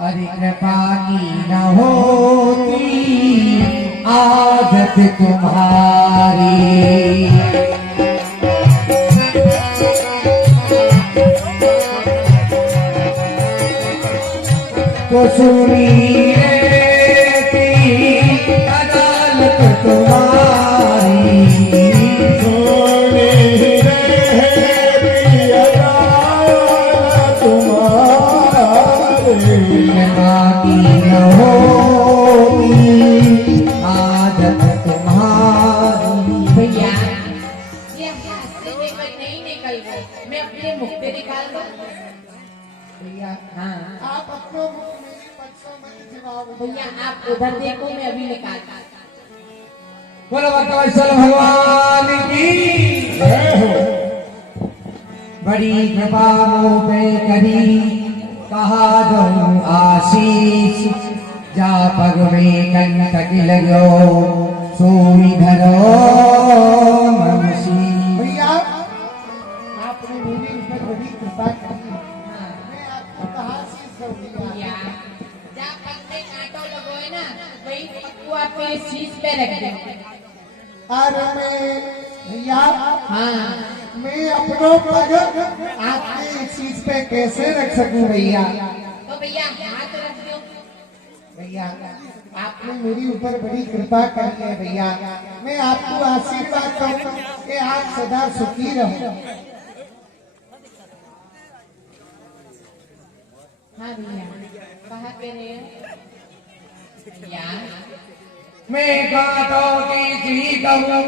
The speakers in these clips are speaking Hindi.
अरे कृपा की न होती आदत तुम्हारी, तो सुनी रहती अदालत तुम्हारी, सुनी रहती अदालत तुम्हारी। कृपा की न होती आदत तुम्हारी। भैया ये हाथ से निकल नहीं निकल गए, मैं अपने मुख पे निकाल दूं। भैया हाँ आप अपनों मुख मेरी पक्षों में जवाब भैया आप उधर देखो, मैं अभी निकालता। बोलो वक्रवत्सल भगवान की जय हो। बड़ी कृपा मुँह पे करी कहा दो आशीष, जा पग में कंटक लगो सोई धरो मनसी। भैया आपने मेरी ऊपर बड़ी कृपा की, मैं आपको कहाँ शीश कर दिया। भैया जहाँ पग में कांटो लगो है ना, वही पक्कू आपके शीश पे रख दे। और मैं भैया हाँ मैं अपनों पग आपके इस चीज पे कैसे रख सकूं भैया। तो भैया हाथ रख दो। भैया आपने मेरी ऊपर बड़ी कृपा करी है भैया, मैं आपको आशीर्वाद दूं कि आप सदा सुखी रहो। हाँ भैया कहाँ पे रहे हो? भैया मैं कांटों की जीत हूँ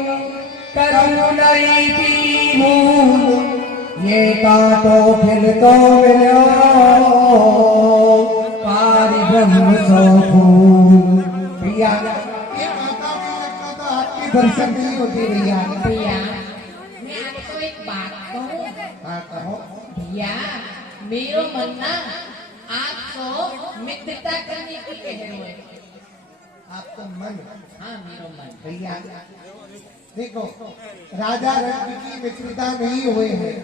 करूँ नहीं पीहूँ, ये कांटो फिर तो मिलो पारि ब्रह्म सो फूल। भैया ये माता भी लगता तो आपके दर्शन नहीं होते भैया। भैया मैं आपको एक बात कहूँ। हाँ कहो। भैया मेरो मन ना आपको मित्रता करने की कह रहे हैं। आपका मन। हाँ मेरो मन। भैया देखो राजा रंग की मित्रता नहीं हुए हैं,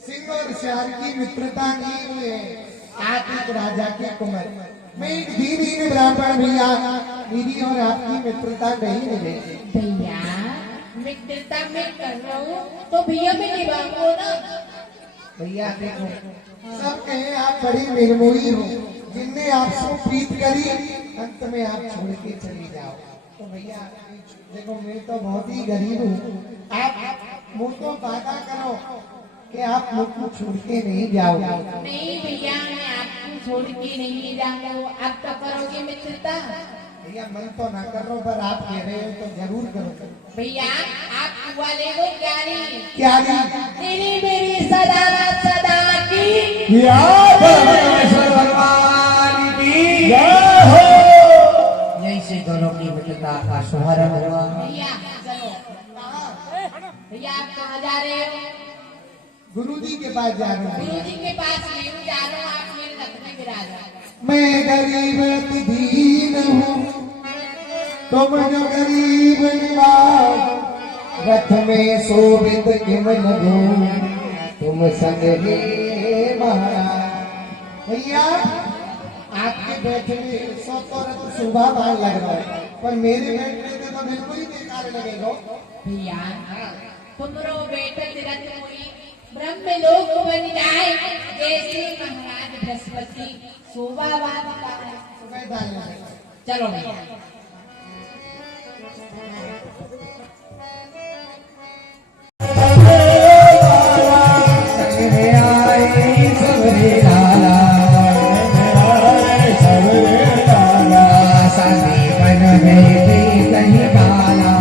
सिंह और श्याम की मित्रता नहीं हुए हैं, आप एक राजा के कुमार, मैं एक दीनहीन ब्राह्मण भैया, मेरी और आपकी मित्रता नहीं मिलेगी। भैया मित्रता मैं कर रहा हूँ तो भैया मैं निभाऊंगा ना। भैया देखो सब कहे आप बड़ी निर्मोही हो, जिनने आपसे प्रीत करी अंत में आप छोड़ के चली जाओ। तो भैया देखो मैं तो बहुत ही गरीब हूँ, आप मुझ को वादा करो कि आप मुझको छोड़ के नहीं जाओगे। नहीं भैया मैं आपको छोड़ के नहीं जाऊंगा, आप तो करोगे मित्रता। भैया मन तो ना करो पर आप कह रहे हो तो जरूर करो। भैया आप कुआ ले लो प्यारी, क्या जी? तेरी मेरी सदा सदा की वक्रवत्सल भगवान की जय हो। यही से दोनों की मित्रता का शुभारंभ हुआ। भैया चलो। भैया आप कहाँ जा रहे हो? गुरु जी के पास जा रहा हूँ। गुरु जी के पास मैं भी जा रहा हूँ, आप मेरे रथ में विराज। मैं गरीब अति दीन हूँ, तुम जो गरीब निवास, रथ में शोभित किम लगो तुम संग हे महाराज। भैया आपके बैठने सौ तो रथ शोभा बान लग रहा है, पर मेरे बैठने से तो बिल्कुल ही बेकार लगेगा। भैया तुमरो बेटा रथ मोई ब्रह्म लोक बन जाए, जैसे महाराज बृहस्पति शोभा बांधता है। सुबह डालना है। चलो भैया। संगे आए सबरे लाला, संदीपन में भी कहीं बाला,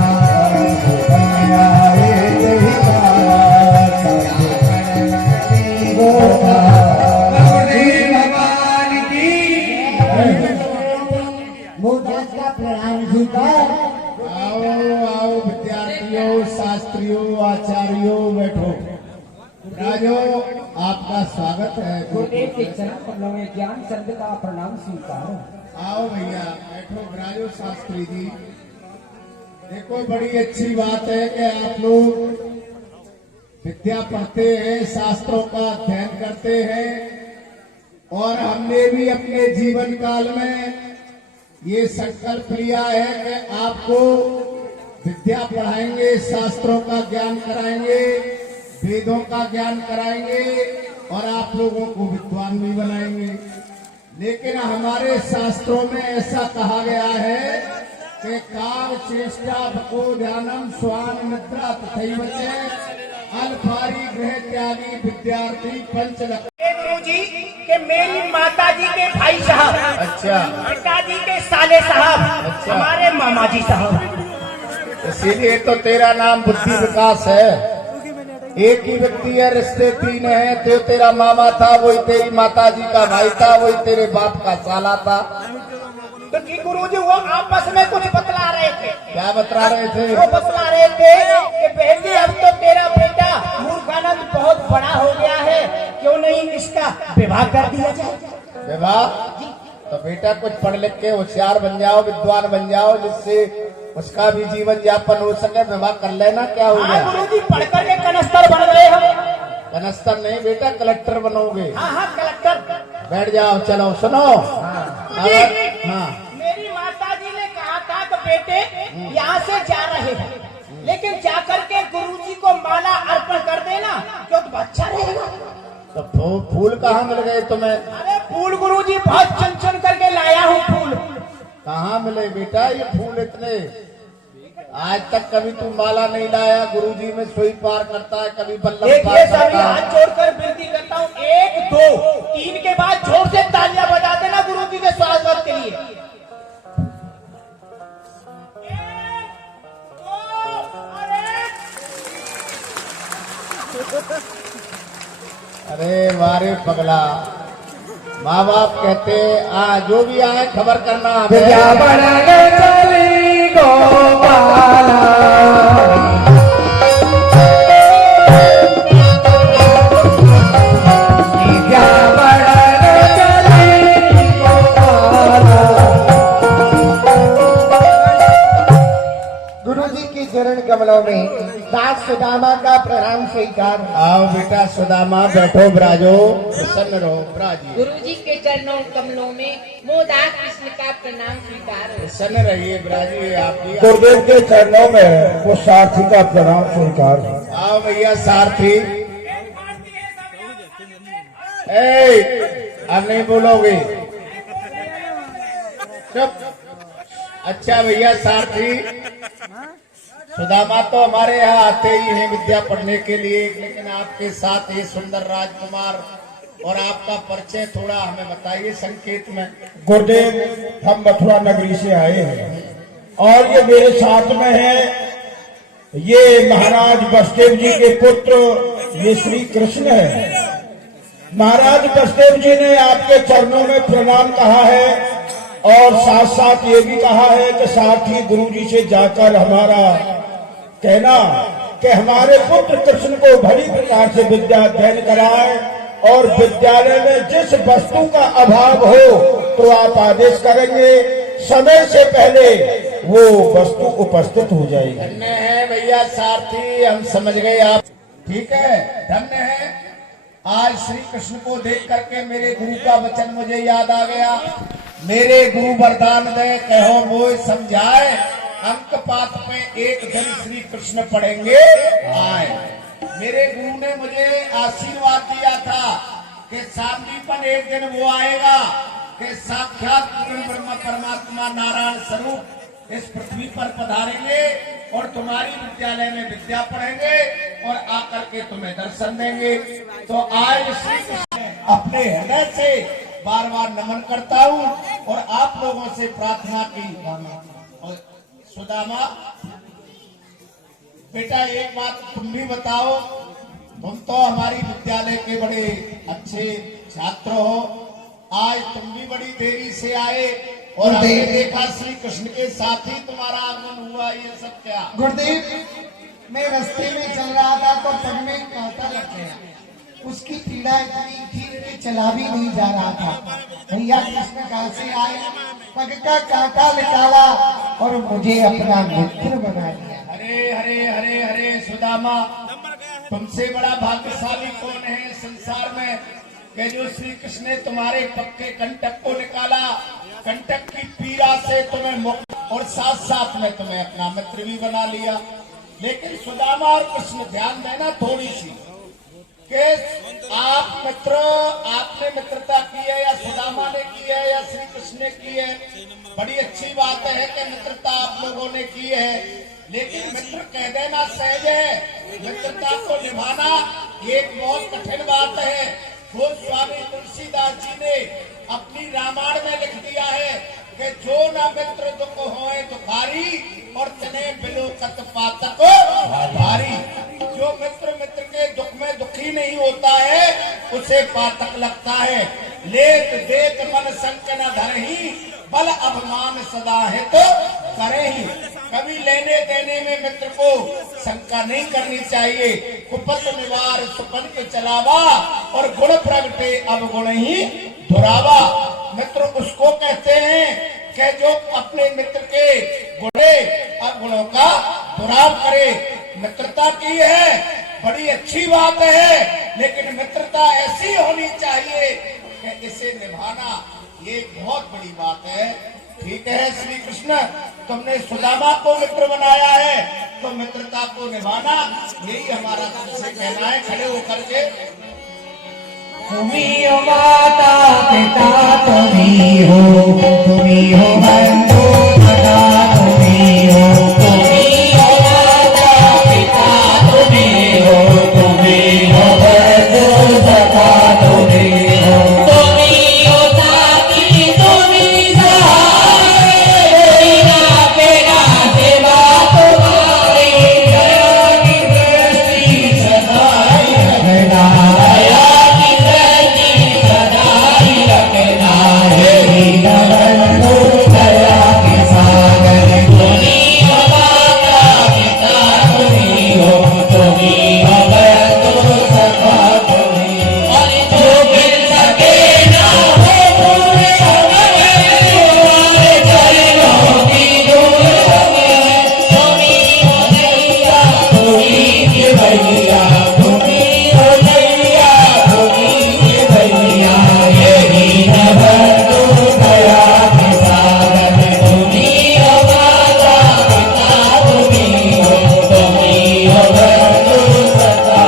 भगवान की आओ आओ विद्यार्थियों, शास्त्रियों, आचार्यों, बैठो। राजो आपका स्वागत है। गुरुदेव के चरण कमलों में ज्ञान संत का प्रणाम स्वीकार। आओ भैया बैठो। राजो शास्त्री जी देखो बड़ी अच्छी बात है कि आप लोग विद्या पढ़ते हैं, शास्त्रों का अध्ययन करते हैं और हमने भी अपने जीवन काल में ये संकल्प लिया है कि आपको विद्या पढ़ाएंगे, शास्त्रों का ज्ञान कराएंगे, वेदों का ज्ञान कराएंगे और आप लोगों को विद्वान भी बनाएंगे। लेकिन हमारे शास्त्रों में ऐसा कहा गया है कि काल चेष्टा भको ध्यानम स्वान निद्रा तथैव च अल्पारी गृह त्यागी विद्यार्थी पंच गुरु जी के मेरी माता जी के भाई साहब, अच्छा, पिताजी के साले साहब, अच्छा। हमारे मामा जी साहब। इसीलिए तो तेरा नाम बुद्धि विकास है। एक ही व्यक्ति है, रिश्ते तीन है। तो तेरा मामा था, वही तेरी माता जी का भाई था, वही तेरे बाप का साला था। तो जी गुरु जी वो आपस में कुछ बतला रहे थे। क्या बतला रहे थे? वो बतला रहे थे कि बेटी अब तो तेरा बेटा मूर्खानंद बहुत बड़ा हो गया है, क्यों नहीं इसका विवाह कर दिया जाए। विवाह? तो बेटा कुछ पढ़ लिख के होशियार बन जाओ, विद्वान बन जाओ, जिससे उसका भी जीवन यापन हो सके। विवाह कर लेना, क्या हो हाँ गया? गुरु जी पढ़ करके कनस्तर बन गए हम। कनस्तर नहीं बेटा, कलेक्टर बनोगे। हाँ हाँ कलेक्टर। बैठ जाओ, चलो सुनो। अगर हाँ मेरी माता जी ने कहा था कि बेटे यहाँ से जा रहे हैं, लेकिन जाकर के गुरु जी को माला अर्पण कर देना, क्यों तो अच्छा रहेगा। तो फूल कहाँ मिल गए तुम्हें? अरे फूल गुरु जी बहुत चुन चुन करके लाया हूँ फूल। कहाँ मिले बेटा ये फूल इतने? आज तक कभी तू माला नहीं लाया। गुरुजी में सुई पार करता है, कभी बल्लभ देखिए पार सभी करता हाथ है। जोड़कर विनती करता हूँ, 1 2 3 के बाद जोर से तालियां बजा देना गुरु जी के स्वागत के लिए। 1 2 और 1। अरे वारे पगला, माँ बाप कहते जो भी आए खबर करना हमें। गुरु जी के चरण कमलों में दास सुदामा का प्रणाम स्वीकार। आओ बेटा सुदामा, बैठो, विराजो, प्रसन्न रहो, विराजिए। गुरु जी के चरणों कमलों में मोदास कृष्ण का प्रणाम स्वीकार हो। प्रसन्न रहिए, विराजिए। आप भी गुरुदेव के चरणों में वो सारथी का प्रणाम स्वीकार। आओ भैया सारथी। अब नहीं बोलोगे, चुप। अच्छा भैया सारथी, सुदामा तो हमारे यहाँ आते ही हैं विद्या पढ़ने के लिए, लेकिन आपके साथ ये सुंदर राजकुमार और आपका परिचय थोड़ा हमें बताइए संकेत में। गुरुदेव हम मथुरा नगरी से आए हैं और ये मेरे साथ में है, ये महाराज वसुदेव जी के पुत्र ये श्री कृष्ण है। महाराज वसुदेव जी ने आपके चरणों में प्रणाम कहा है और साथ साथ ये भी कहा है कि साथ ही गुरु जी से जाकर हमारा कहना कि हमारे पुत्र कृष्ण को भली प्रकार से विद्या अध्ययन कराए और विद्यालय में जिस वस्तु का अभाव हो तो आप आदेश करेंगे, समय से पहले वो वस्तु उपस्थित हो जाएगी। धन्य है भैया सारथी, हम समझ गए आप। ठीक है, धन्य है। आज श्री कृष्ण को देख करके मेरे गुरु का वचन मुझे याद आ गया। मेरे गुरु वरदान दे, कहो मोय समझाए, अंक पात पे एक दिन श्री कृष्ण पढ़ेंगे आए। मेरे गुरु ने मुझे आशीर्वाद दिया था कि सांदीपन एक दिन वो आएगा कि साक्षात पूर्ण ब्रह्म परमात्मा नारायण स्वरूप इस पृथ्वी पर पधारेंगे और तुम्हारी विद्यालय में विद्या पढ़ेंगे और आकर के तुम्हें दर्शन देंगे। तो आज श्री कृष्ण अपने हृदय से बार बार नमन करता हूँ और आप लोगों से प्रार्थना की। और सुदामा बेटा एक बात तुम भी बताओ, तुम तो हमारी विद्यालय के बड़े अच्छे छात्र हो, आज तुम भी बड़ी देरी से आए और हमने देखा श्री कृष्ण के साथ ही तुम्हारा आगमन हुआ, ये सब क्या? गुरुदेव मैं रास्ते में चल रहा था तो पग में कांटा लग गया, उसकी पीड़ा इतनी थी कि चला भी नहीं जा रहा था। भैया कृष्ण कहाँ से आए, पग का कांटा निकाला और मुझे अपना मित्र बना लिया। हरे हरे हरे हरे सुदामा, तुमसे बड़ा भाग्यशाली कौन है संसार में कि जो श्री कृष्ण ने तुम्हारे पक्के कंटक को निकाला, कंटक की पीड़ा से तुम्हें मुक्त और साथ साथ में तुम्हें अपना मित्र भी बना लिया। लेकिन सुदामा और कृष्ण ध्यान देना थोड़ी सी कि आप मित्र, आपने मित्रता की है या सुदामा ने की है या श्री कृष्ण ने की है, बड़ी अच्छी बात है कि मित्रता आप लोगों ने की है। लेकिन मित्र कह देना सहज है, मित्रता को निभाना एक बहुत कठिन बात है। वो स्वामी तुलसीदास जी ने अपनी रामायण में लिख दिया है कि जो न मित्र दुख होए दुखारी और तने बिलोकत पातक भारी। जो मित्र मित्र के दुख में दुखी नहीं होता है उसे पातक लगता है। लेत देत मन संक न धरही बल अभिमान सदा है तो करे ही। कभी लेने देने में मित्र को शंका नहीं करनी चाहिए। कुपत निवार सुपन के चलावा और गुण प्रगटे अब गुण ही धुरावा। मित्र उसको कहते हैं कि जो अपने मित्र के गुणे अवगुणों का दुराव करे। मित्रता की है बड़ी अच्छी बात है, लेकिन मित्रता ऐसी होनी चाहिए कि इसे निभाना ये बहुत बड़ी बात है। ठीक है श्री कृष्ण, तुमने सुदामा को मित्र बनाया है तो मित्रता को निभाना यही हमारा तुमसे कहना है। खड़े होकर के तुम्ही हो माता पिता, तुम्ही हो बंधु सखा, तुम्ही हो माता पिता, तुम्ही हो बंधु सखा, तुम्ही हो साथी, तुम्ही सहाय, कोई ना तेरा सेवा तुम्हारी, दया की दृष्टि सदाई रखना, दया की दृष्टि सदाई रखना है। बंधु दया के सागर, तुम्ही हो माता पिता, तुम्ही हो बंधु सखा, तुम्ही हो। जो मिल सके ना हो पूरे तुम्हारे चरणों की धूल में, तुम्ही हो नैया, तुम्ही के भैया, तुम्ही हो नैया, तुम्ही के भैया, यही न बंधु दया के सागर, तुम्ही हो माता पिता, तुम्ही हो बंधु सखा।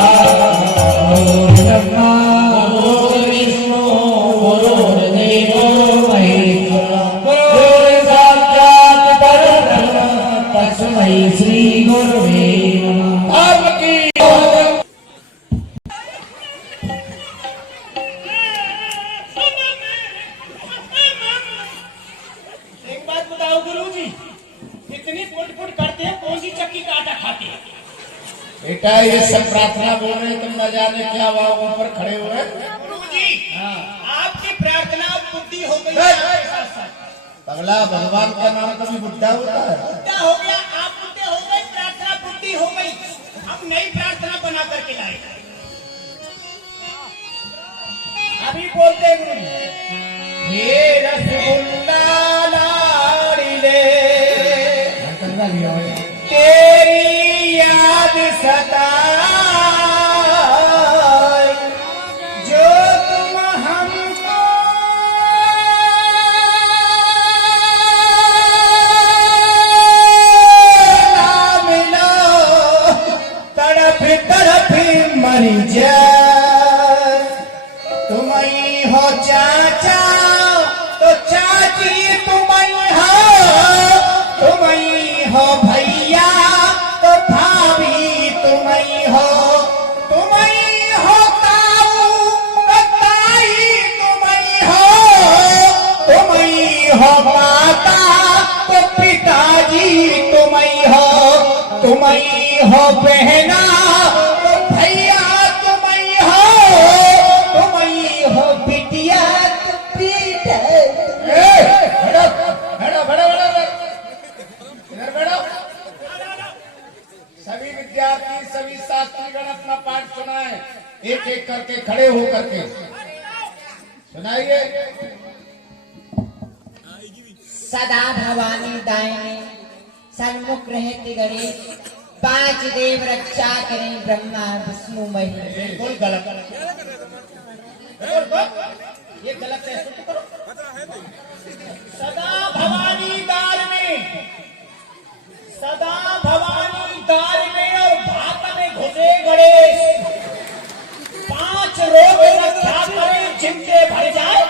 ब्रह्मा विष्णु गुरुर्देवो महेश्वरः, गुरुः साक्षात् परब्रह्म, तस्मै श्री गुरवे नमः। एक बात बताओ गुरुजी, इतनी फुट फुट करते हैं, कौन सी चक्की का आटा खाते हैं? बेटा ये सब प्रार्थना बोल रहे, तुम न जाने क्या वहां ऊपर खड़े हुए। गुरुजी, आपकी प्रार्थना बुद्धि हो गई है आपके साथ साथ। अगला भगवान का नाम कभी बुढ़ा होता है? बुद्धा हो गया, आप बुद्धे हो गए, प्रार्थना बुद्धि हो गई। अब नई प्रार्थना बना करके लाए। अभी बोलते हैं गुरुजी, हे रसगुल्ला लाड़ी ले, तेरी याद सताए, जो तुम हमको ना मिलो, तड़प तड़प मर जाए। तुम ही हो चाचा तो चाची, तुम ही हो भैया तो भाभी, तुम ही हो ताऊ तो ताई, तुम ही हो माता तो पिताजी, तुम ही हो बहना तो भैया, तुम ही हो बिटिया तो बेटा। इधर बैठो। सभी विद्यार्थी, सभी शास्त्रीगण अपना पाठ सुनाए, एक एक करके खड़े हो करके सुनाइए। सदा भवानी दाहिने सन्मुख रहते गणेश, पांच देव रक्षा करें ब्रह्मा विष्णु महेश। बिल्कुल गलत। बोल दो, ये गलत है, शुद्ध करो। सदा भवानी दार में, सदा भवानी दार में और भात में घुसे गणेश, 5 रोग रक्षा करे चिंते भर जाए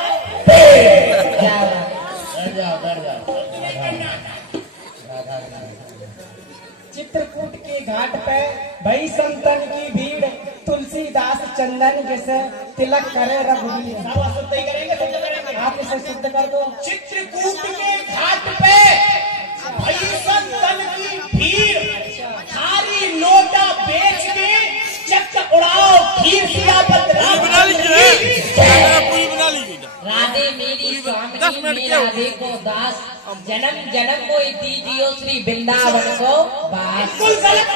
पेट। बैठ जाओ बैठ जाओ। चित्रकूट के घाट पे भई संतन की भीड़, तुलसीदास चंदन जैसे तिलक करे रघुवीर। सावा शुद्ध ही करेंगे, शुद्ध करेंगे। आप इसे शुद्ध कर दो। चित्रकूट के घाट पे भई संतन की भीड़, थारी लोटा बेच के चक्कर उड़ाओ, खीर सिया राधे मेरी स्वामी राधे को दास, जन्म जन्म को दीजियो श्री वृंदावन को बास। बिल्कुल गलत।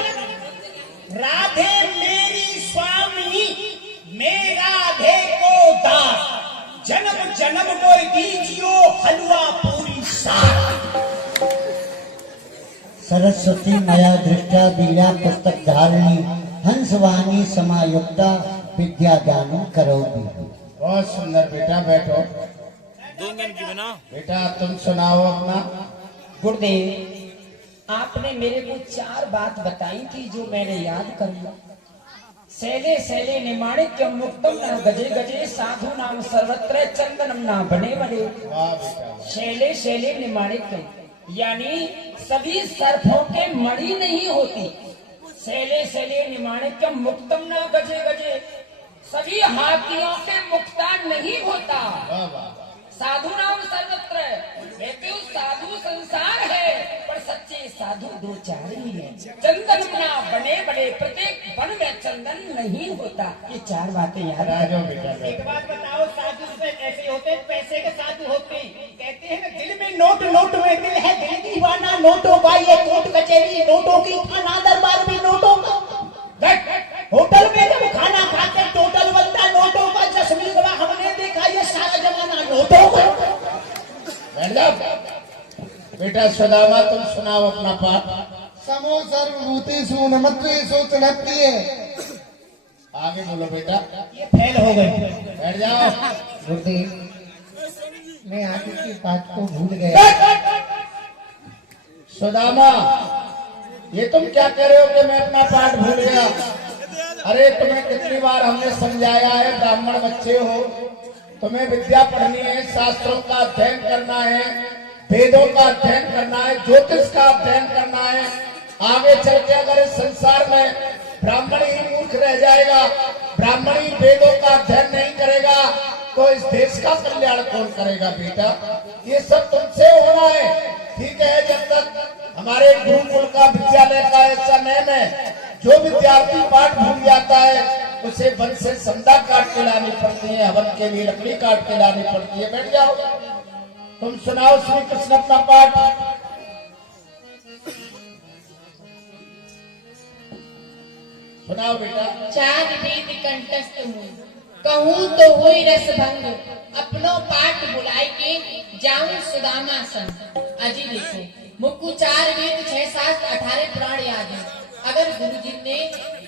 राधे मेरी स्वामी मैं राधे को दास, जन्म जन्म को दीजियो हलवा पूरी साथ। सरस्वती मया दृष्टा बीड़ा पुस्तक धारिणी, हंसवाणी समायुक्ता विद्या दानम करोगी। बहुत सुंदर बेटा, बैठो। बेटा तुम सुनाओ अपना। गुरुदेव, आपने मेरे को 4 बात बताई थी जो मैंने याद कर लिया। शैले शैले निमाणिक्यम मुक्तम न गजे गजे, साधु नाम सर्वत्र चंदनम ना बने बने। वाह बेटा। शैले शैले निमाणिक्यम यानी सभी सर्फों के मणि नहीं होती। शैले शैले निमाणिक्यम मुक्तम न गजे गजे, सभी हाथियों के मुक्ता नहीं होता। वाह वाह। साधु नाम सर्वत्र, कहते हो साधु संसार है पर सच्चे साधु 2-4 ही है। चंदन ना बने बड़े, प्रत्येक वन में चंदन नहीं होता। ये 4 बातें याद आ जाओ बेटा एक बैठो। बात बताओ, साधु से ऐसे होते हैं, पैसे के साधु होते हैं। कहते हैं ना, दिल में नोट, नोट में दिल है, दिल दीवाना नोटों का, ये कोर्ट कचहरी नोटों की, थाना दरबार भी नोटों का। होटल में जब खाना खाते टोटल बनता नोटों का, जश्मीन का हमने देखा, ये सारा जमाना नोटों का। बैठ जाओ बेटा। सुदामा तुम सुनाओ अपना पाठ। समो सर्वभूतेषु नमस्तेषु तृप्तिये। आगे बोलो बेटा। ये फेल हो गए। बैठ जाओ। गुरुदेव, मैं आगे की बात को भूल गया। सुदामा, ये तुम क्या कह रहे हो कि मैं अपना पाठ भूल गया? अरे तुम्हें कितनी बार हमने समझाया है, ब्राह्मण बच्चे हो, तुम्हें विद्या पढ़नी है, शास्त्रों का अध्ययन करना है, वेदों का अध्ययन करना है, ज्योतिष का अध्ययन करना है। आगे चल के अगर इस संसार में ब्राह्मण ही मूर्ख रह जाएगा, ब्राह्मण ही वेदों का अध्ययन नहीं करेगा, तो इस देश का कल्याण कौन करेगा बेटा? ये सब तुमसे होना है। ठीक है, जब तक हमारे गुरुकुल का विद्यालय का ऐसा नियम है, जो विद्यार्थी पाठ भूल जाता है उसे वन से संदा काट के लानी पड़ती है, हवन के लिए लकड़ी काट के लानी पड़ती है। बैठ जाओ। तुम सुनाओ श्री कृष्ण अपना पाठ। सुनाओ बेटा। 4 वेद कंठस्थ हूँ, कहूँ तो हुई रस भंग, अपनो पाठ बुलाई के जाऊं सुदामा संग। अजी देखो, मुक्कू 4 वेद 6 शास्त्र 18 पुराण याद है। अगर गुरुजी ने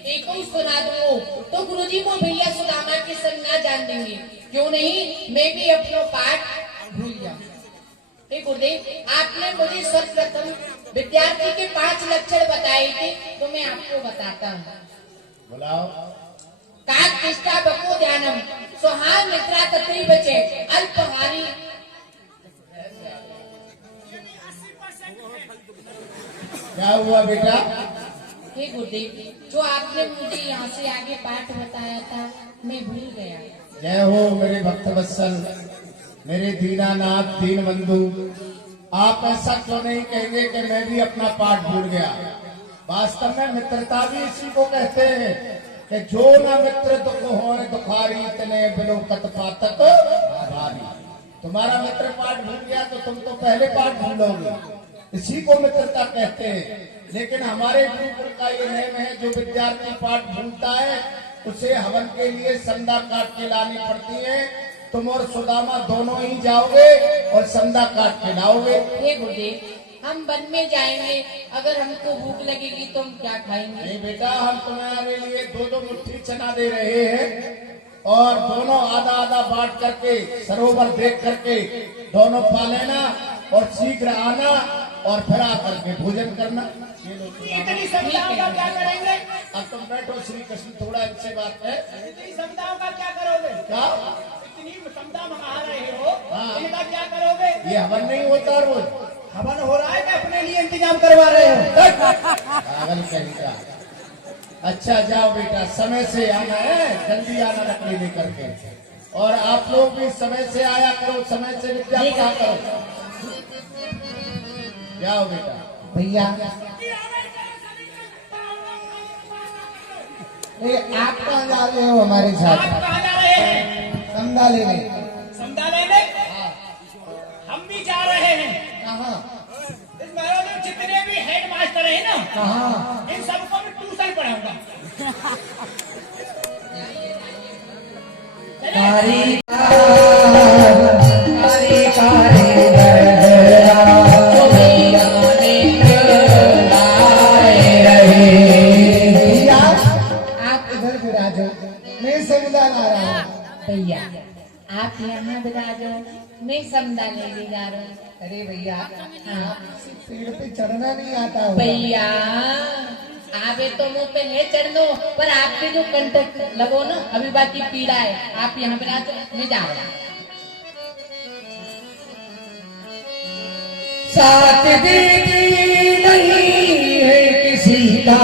एको सुना दो तो गुरुजी को भैया सुदामा के संग ना जान देंगे। क्यों नहीं, मैं भी अपनो पाठ भूल जाऊं। गुरुदेव, आपने मुझे सर्वप्रथम विद्यार्थी के 5 लक्षण बताए थे, तो मैं आपको बताता हूँ। बुलाओ। काक तिष्ठा बको ध्यानम, सुहार निद्रा तत्री बचे, अल्पहारी। क्या हुआ बेटा? हे गुरुदेव, जो आपने मुझे यहाँ से आगे पाठ बताया था मैं भूल गया। जय हो मेरे भक्त वत्सल, मेरे दीनानाथ दीन बंधु। आप ऐसा क्यों नहीं कहेंगे कि मैं भी अपना पाठ भूल गया? वास्तव में मित्रता भी इसी को कहते हैं कि जो न मित्र दुख हो दुखारी, तने बिलोकत पातक भारी। तुम्हारा मित्र पाठ भूल गया तो तुम तो पहले पाठ भूलोगे, इसी को मित्रता कहते हैं। लेकिन हमारे गुरुकुल का ये नियम है, जो विद्यार्थी पाठ भूलता है उसे हवन के लिए संदा काट के लानी पड़ती है। तुम और सुदामा दोनों ही जाओगे और संदा काट के लाओगे। हे गुरुदेव, हम वन में जाएंगे, अगर हमको भूख लगेगी तो हम क्या खाएंगे? नहीं बेटा, हम तुम्हारे लिए 2-2 मुट्ठी चना दे रहे हैं, और दोनों आधा आधा बांट करके सरोवर देख करके दोनों पा लेना और शीघ्र आना और फिर आकर के भोजन करना। ये लो इतनी संताओं का क्या करेंगे? अब तुम बैठो, श्री कृष्ण थोड़ा इनसे बात है। इतनी संताओं का क्या करोगे? क्या इतनी संता मंगा रहे हो, हाँ। इनका क्या करोगे? ये हवन नहीं होता रोज? हवन हो रहा है कि अपने लिए इंतजाम करवा रहे हो? पागल कहीं का। अच्छा जाओ बेटा, समय से आना है, जल्दी आना लकड़ी लेकर के। और आप लोग भी समय से आया करो, समय से विद्या पढ़ा करो। जाओ बेटा। भैया ये आप कहाँ जा रहे हो हमारे आप साथ? कहाँ जा रहे हैं? समझा लेने। समझा लेने? हम भी जा रहे हैं। कहाँ? इस महल में जितने भी हेड मास्टर हैं ना, कहाँ? इन सबको मैं ट्यूशन पढ़ाऊंगा। कारी कारी कारी दरदरा गोविंदा नेत्र लाए रहे। भैया आप इधर विराजो, मैं समझा ला रहा हूँ। भैया आप यहाँ बिराजो, मैं समझा लेने जा रहा हूँ। अरे भैया आपसे पेड़ पे चढ़ना नहीं आता होगा। भैया आवे तो मुंह पे है चढ़नो, पर आपके जो कंटक लगो ना, अभी बाकी पीड़ा है। आप यहाँ बिराजो, मैं जा रहा हूँ। साथ देती नहीं है किसी का,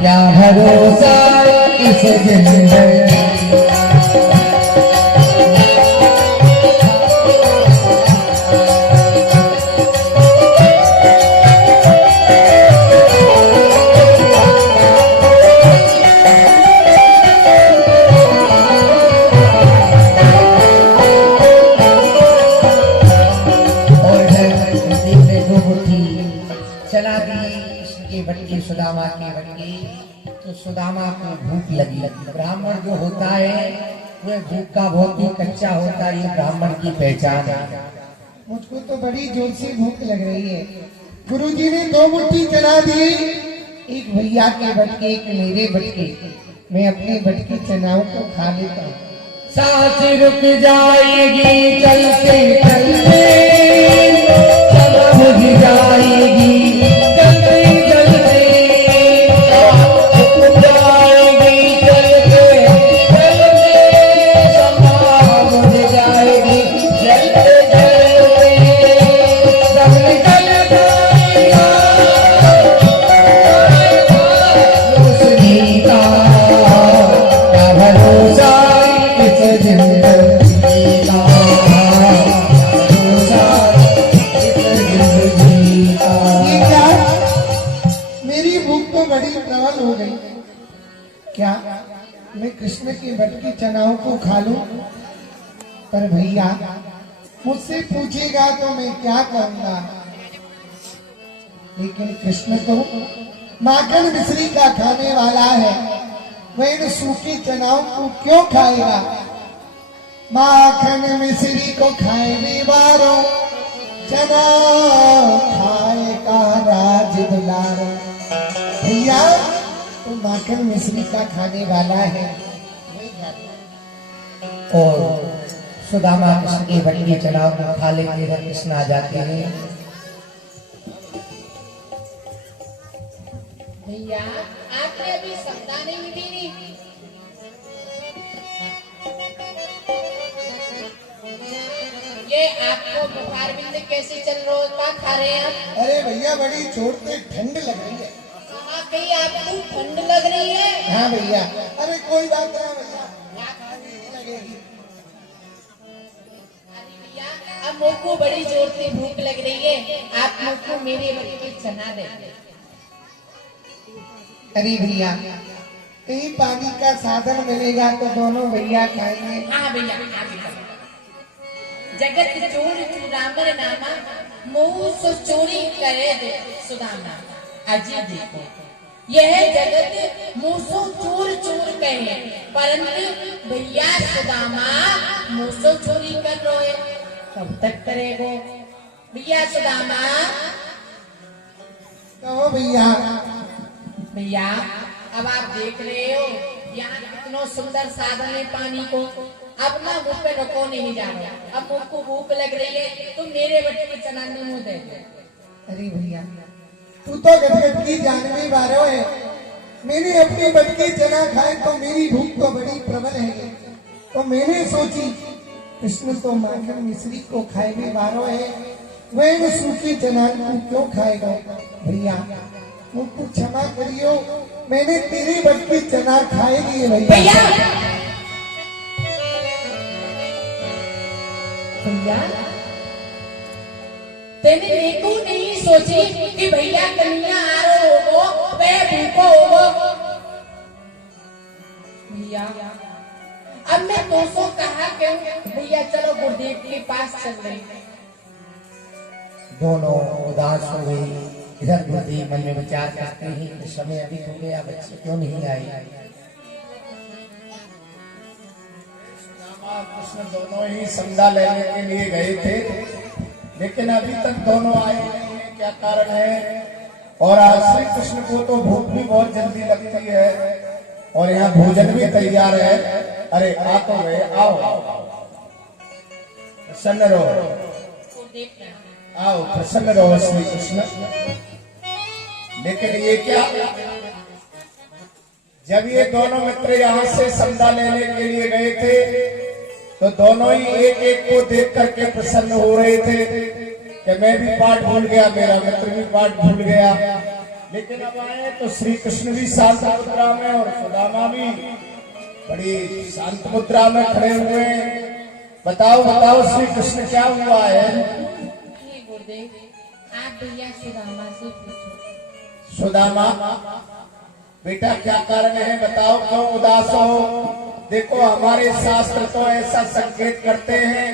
क्या भरोसा इस जिंदगी। चला दी इसके बटकी सुदामा की बटकी, तो सुदामा को भूख लगी। ब्राह्मण जो होता है वह भूखा बहुत ही कच्चा होता है, ये ब्राह्मण की पहचान है। मुझको तो बड़ी जोर से भूख लग रही है। गुरुजी ने 2 मुट्ठी चला दी, एक भैया के बटके, एक मेरे बटके। मैं अपनी बटकी चनाओं को खा लेता हूँ। सांस रुक जाएगी चलते चलते, समय बुझ जाएगी चलते चलते, रुक जाएगी चलते चलते, समय बुझ जाएगी चलते चलते, सब निकल जाएगा रोशनी का, क्या भरोसा इस जिंदगी का, भरोसा इस जिंदगी का। ये क्या? मेरी भूख तो बड़ी प्रबल हो गई। क्या मैं कृष्ण की बटकी चनाओं को खा लूं? पर भैया मुझसे पूछेगा तो मैं क्या कहूंगा? लेकिन कृष्ण तो माखन मिश्री का खाने वाला है, वह इन सूखी चनाओं को क्यों खाएगा? माखन मिश्री को खाए बीमारों, चना खाए का राज दुलारो। भैया तो माखन मिश्री का खाने वाला है। और सुदामा कृष्ण की बटकी चनाव को खा लेते हैं, कृष्ण आ जाते हैं। भैया आपने अभी समझा नहीं दीदी। ये आपको बुखार बिंद कैसे चल रहा होता, खा रहे हैं आप? अरे भैया बड़ी जोर से ठंड लग रही है। हाँ, कहीं आपको ठंड लग रही है? हाँ भैया, अरे कोई बात नहीं भैया, नहीं लगेगी। अरे भैया अब मुझको बड़ी जोर से भूख लग रही है, आप मुझको मेरे बच्चे चना दे। अरे भैया कहीं पानी का साधन मिलेगा तो दोनों भैया खाएंगे। हाँ भैया, हाँ भैया। जगत चोर चूड़ामर नामा, मुँह सो चोरी करे दे सुदामा। अजी देखो यह जगत मुँह सो चोर चोर कहे, परंतु भैया सुदामा मुँह सो चोरी कर रहे, कब तक करेगो भैया सुदामा? कहो भैया। भैया अब आप देख रहे हो यहाँ इतना सुंदर साधन है पानी को, अब ना मुझ पे रखो नहीं जा रहा। अब मुझको भूख लग रही है, तुम मेरे बच्चे के चना मुंह दे दो। अरे भैया तू तो गदगद की जानवी बारो है, मैंने अपनी बटकी चना खाए तो मेरी भूख तो बड़ी प्रबल है। तो मैंने सोची कृष्ण तो माखन मिश्री को खाए भी बारो है, वह सूखी चना को क्यों खाएगा। भैया मुझको क्षमा करियो, मैंने तेरी बटकी चना खाए लिए भैया। भैया तेने देखो नहीं सोचे कि भैया कन्या आ रहे होगो, वह भूखो होगो। भैया अब मैं दोस्तों कहा क्यों, भैया चलो गुरुदेव के पास चल रही। दोनों उदास हो गई। इधर गुरुदेव मन में विचार करते ही समय अधिक हो गया, बच्चे क्यों नहीं आए। कृष्ण दोनों ही संज्ञा लेने के लिए गए थे, लेकिन अभी तक दोनों आए नहीं है, क्या कारण है। और आज श्री कृष्ण को तो भूख भी बहुत जल्दी लगती है और यहाँ भोजन भी तैयार है। अरे आ तो गए, आओ प्रसन्न रहो, आओ प्रसन्न रहो श्री कृष्ण। लेकिन ये क्या, जब ये दोनों मित्र यहाँ से संज्ञा लेने के लिए गए थे तो दोनों ही एक एक को देख करके प्रसन्न हो रहे थे कि मैं भी पाठ भूल गया, मेरा मित्र भी पाठ भूल गया। लेकिन अब आए तो श्री कृष्ण भी शांत मुद्रा में और सुदामा भी बड़ी शांत मुद्रा में खड़े हुए हैं। बताओ बताओ श्री कृष्ण क्या हुआ है। गुरुदेव आप भैया सुदामा से पूछो। सुदामा बेटा क्या कारण है, बताओ क्यों उदास हो। देखो हमारे शास्त्र तो ऐसा संकेत करते हैं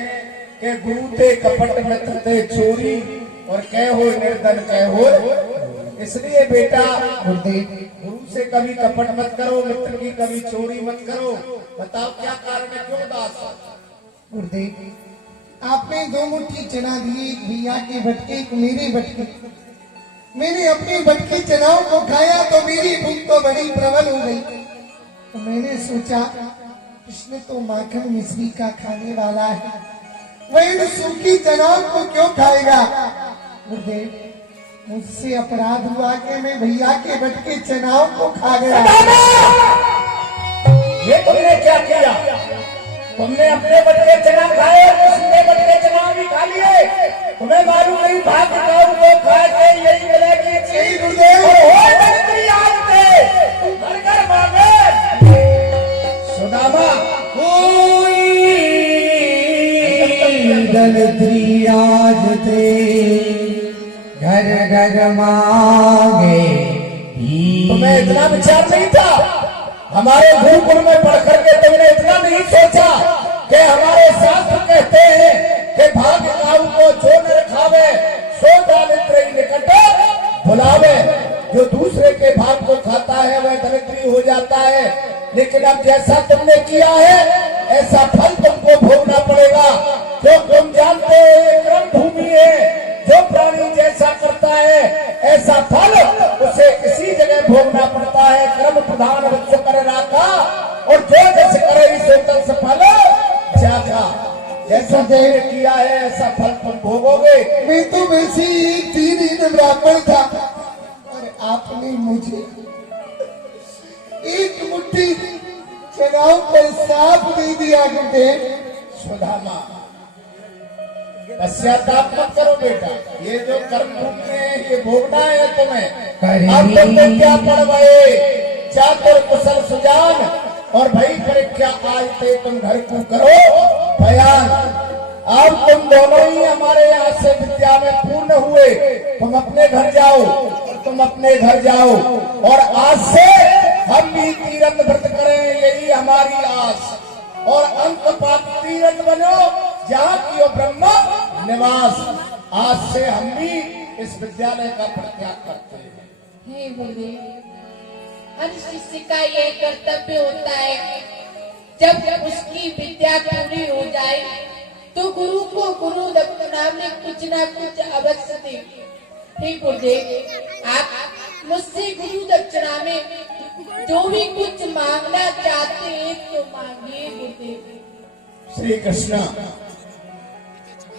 कि गुरु थे कपट मित्र थे चोरी और कह हो निर्धन कह हो। इसलिए बेटा गुरु से कभी कपट मत करो, मित्र की कभी चोरी मत करो। बताओ क्या कारण है, क्यों उदास हो। गुरुदेव आपने 2 मुट्ठी चना दिए, एक भैया के बटके एक मेरी बटके। मैंने अपनी बटकी चनाओं को खाया तो मेरी भूख तो बड़ी प्रबल हो गई। तो मैंने सोचा कृष्ण तो माखन मिश्री का खाने वाला है, वह इन सूखी चनाओं को क्यों खाएगा। गुरुदेव मुझसे अपराध हुआ कि मैं भैया के बटके चनाओं को खा गया। ये तुमने क्या किया, तुमने अपने बटके चना खाए और उसने बटके चना भी खा लिए। तुम्हें मालूम नहीं भाग को खा के यही मिलेगी। गुरुदेव घर घर मांगे सुदामा दरिद्री आज थे घर घर मांगे। तुम्हें इतना विचार नहीं था, हमारे गुरुकुल में पढ़ करके तुमने इतना नहीं सोचा कि हमारे शास्त्र कहते हैं कि भाग्य काऊ को जो न रखावे सो दारिद्र निकट बुलावे। जो दूसरे के भाग को खाता है वह दरिद्री हो जाता है। लेकिन अब जैसा तुमने किया है ऐसा फल तुमको भोगना पड़ेगा। जो तुम जानते हो ये क्रम भूमि है, जो प्राणी जैसा करता है ऐसा फल उसे इसी जगह भोगना पड़ता है। क्रम प्रधान वत्स कर राखा और जो जैसे करे सो तत्स फल जागा। जैसा तुमने किया है ऐसा फल तुम भोगोगे। मैं तो वैसे ही 3 दिन ब्राह्मण था और आपने मुझे 1 मुट्ठी चनाओं पर साफ दे दिया। गुरुदेव सुदामा पश्चाताप मत करो बेटा, ये जो कर्म भूमि है ये भोगना है तुम्हें। अब तुम क्या पढ़ गए, चातुर कुशल सुजान और भाई परीक्षा आज से तुम घर को करो बयान। अब तुम दोनों ही हमारे यहाँ से विद्या में पूर्ण हुए, तुम अपने घर जाओ, तुम अपने घर जाओ और आज से हम भी तीरथ व्रत करें, यही हमारी आस। और अंत पाप तीरथ बनो जहाँ की ब्रह्म निवास। आज से हम भी इस विद्यालय का परित्याग करते हैं। हे गुरुदेव, हर शिष्य का यह कर्तव्य होता है, जब उसकी विद्या पूरी हो जाए तो गुरु को गुरु दक्षिणा में कुछ ना कुछ अवश्य दे। हे गुरुदेव, आप मुझसे गुरु दक्षिणा में जो भी कुछ मांगना चाहते हैं तो मांगिए गुरुदेव। श्री कृष्ण,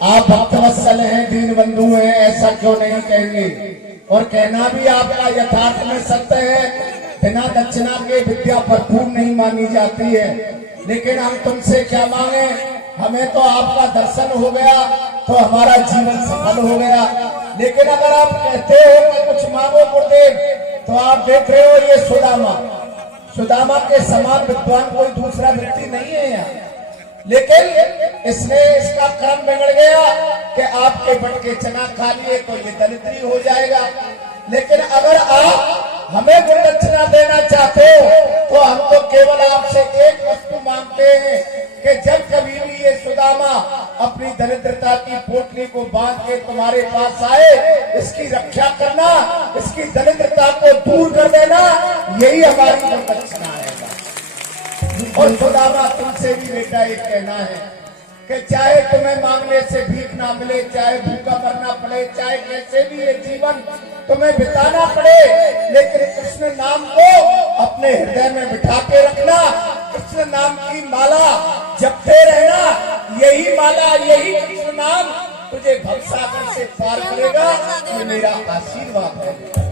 आप भक्तवत्सल हैं, दीन बंधु हैं, ऐसा क्यों नहीं कहेंगे? और कहना भी आपका यथार्थ में सत्य है। बिना दक्षिणा के विद्या भरपूर नहीं मानी जाती है। लेकिन हम तुमसे क्या मांगे? हमें तो आपका दर्शन हो गया तो हमारा जीवन सफल हो गया। लेकिन अगर आप कहते हो कि कुछ मांगो गुरुदेव, तो आप देख रहे हो ये सुदामा के समान विद्वान कोई दूसरा व्यक्ति नहीं है यहाँ। लेकिन इसने इसका क्रम बिगड़ गया कि आपके बट के चना खा लिए तो ये दरिद्री हो जाएगा। लेकिन अगर आप हमें गुरु दक्षिणा देना चाहते हो तो हम तो केवल आपसे एक वस्तु मांगते हैं कि जब कभी भी ये सुदामा अपनी दरिद्रता की पोटली को बांध के तुम्हारे पास आए, इसकी रक्षा करना, इसकी दरिद्रता को दूर कर देना, यही हमारी गुरु दक्षिणा है। और सुदामा, तुमसे भी बेटा एक कहना है कि चाहे तुम्हें मांगने से भीख ना मिले, चाहे भूखा मरना पड़े, चाहे कैसे भी ये जीवन तुम्हें बिताना पड़े, लेकिन कृष्ण नाम को अपने हृदय में बिठा के रखना। कृष्ण नाम की माला जपते रहना। यही माला, यही कृष्ण नाम तुझे भवसागर से पार करेगा। ये मेरा आशीर्वाद है।